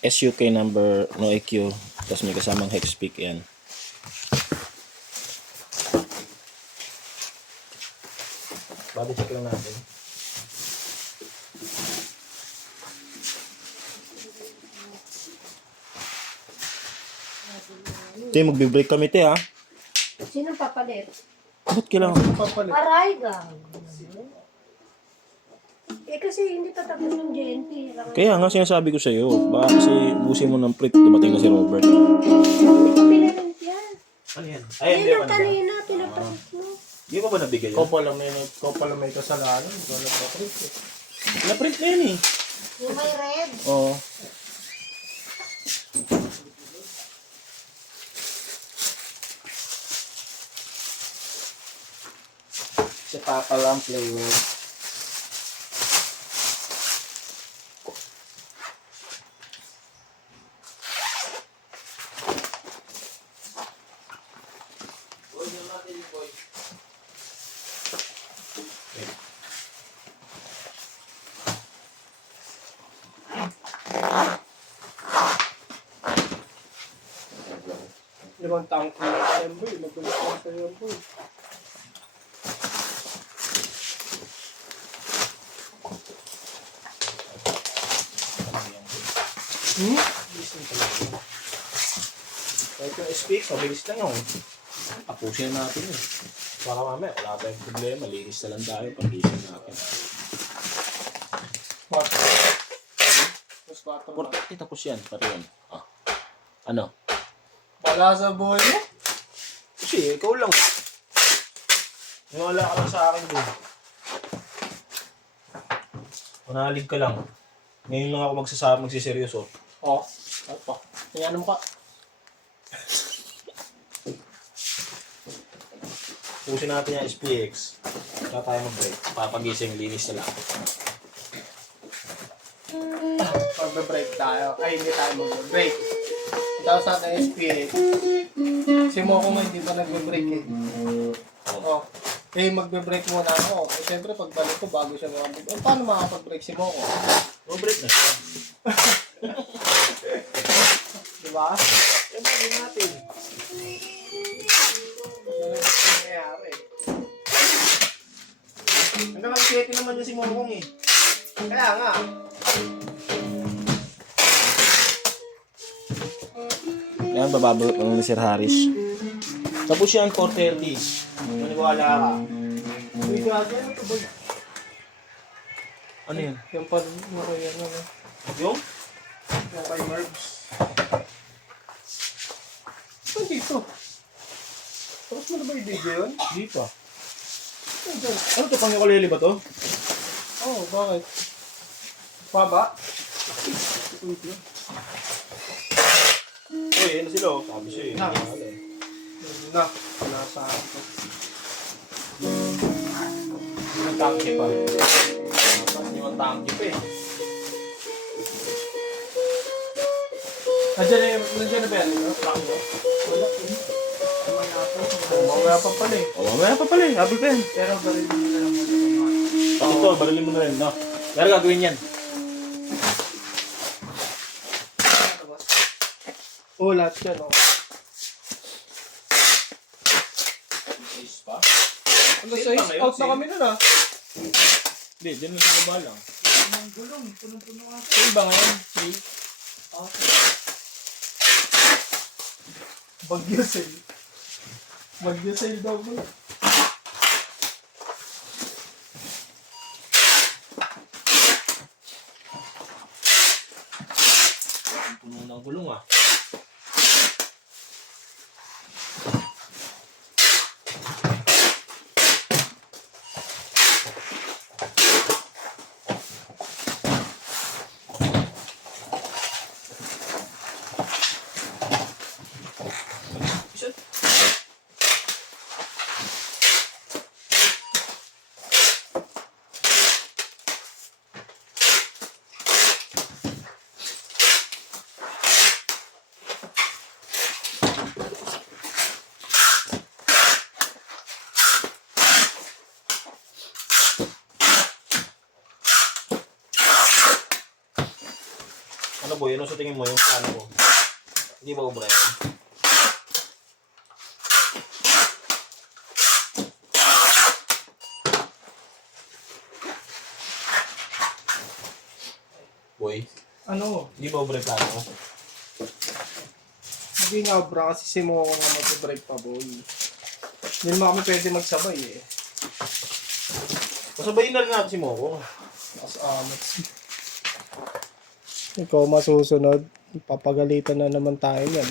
SUK number, no EQ. Tapos may kasamang hex pick yan. Body check lang natin. Te, magbe-break kami te ha. Sino papalit? Ba't kailangan? Aray, gang. Kasi hindi pa tapos yung JNP. Kaya nga sinasabi ko sa'yo, baka kasi busin mo ng prit, dumating na si Robert. Hindi ko pinarint yan. Ano yan? Ayun yung kanina, pinaprint mo. Hindi mo ba nabigay yan? Ko pala may kasalanan. Wala pa print eh. Na-print na yan eh. Yung may red. Oo. Si Papa lang flavor. Limang taong ko na yung boy. Magkulit lang sa yung boy. Kahit yung speak, mabilis lang yun. Tapusin natin yun. Para mamaya, wala tayong problema. Linis na lang tayo pag-isip natin. Mas 4. 4:30 tapos yan, pari yun. Ah. Ano? Wala sa buhay mo? Kasi ikaw lang. Wala ka lang sa akin din. Manalig ka lang. Ngayon lang ako magsiseryoso. Oo. Apa. Tingnan mo ka. Pusin natin yung SPX. Saka tayo mag-break. Papagising, linis na lang. Magbe-break tayo. Ay, hindi tayo magbe-break. Tapos sa ating SPA. Si Moko nga hindi pa nagbe-break eh. Oo. Eh, magbe-break muna ako. Eh, siyempre, pagbalik ko, bago siya makapag-break. Eh, paano makapag-break si Moko? Mag-break na siya. Diba? Yan ba yun natin? Ano yung nangyayari? Hanggang ang 7 naman yung si Mongkong eh. Kaya nga. Yan, bababalot lang ni Sir Harris. Tapos yan, 4:30. Maniwala ka. Uy, gago. Ano ito ba? Ano yun? Yung panuro yan. Ano? Yung? Yung kay Merbs. Ano dito? Tapos mo na ba yung video yun? Hindi pa. Ano dyan? Ano to, pang ukulele ba to? Oo, bakit? Baba? Uy, ano sila oh? Sabi siya eh. Na. Na. Wala sa akin. Nagtangke pa. Hindi mo tangke pa eh. Nandiyan na ba yan? Frank mo? Wala. Mamaya pa pala eh. O, mamaya pa pala eh. Habol pa yan. Pero barilin mo na lang muna. Pati ito, barilin mo na rin, no? Pero gagawin yan. Oo, lahat yan. Oh. Is pa? Ano sa out na kami nun ah. Hindi, dyan lang sa baba lang. Ang gulong, punong-puno ka. Sa iba ngayon, see? Bagyo sale. Bagyo sale daw mo. Puno ng gulong ah. Ano boy, ano sa tingin mo yung plano ko? Hindi ba ubra yun? Boy, Ano? hindi ba ubra yung plano ko? Hindi nga bra kasi si Moco nga mag-break pa boy. Hindi naman kami pwede magsabay eh. Masabayin na rin natin si Moco. Mas amat. Ikaw masusunod. Papagalitan na naman tayo yan.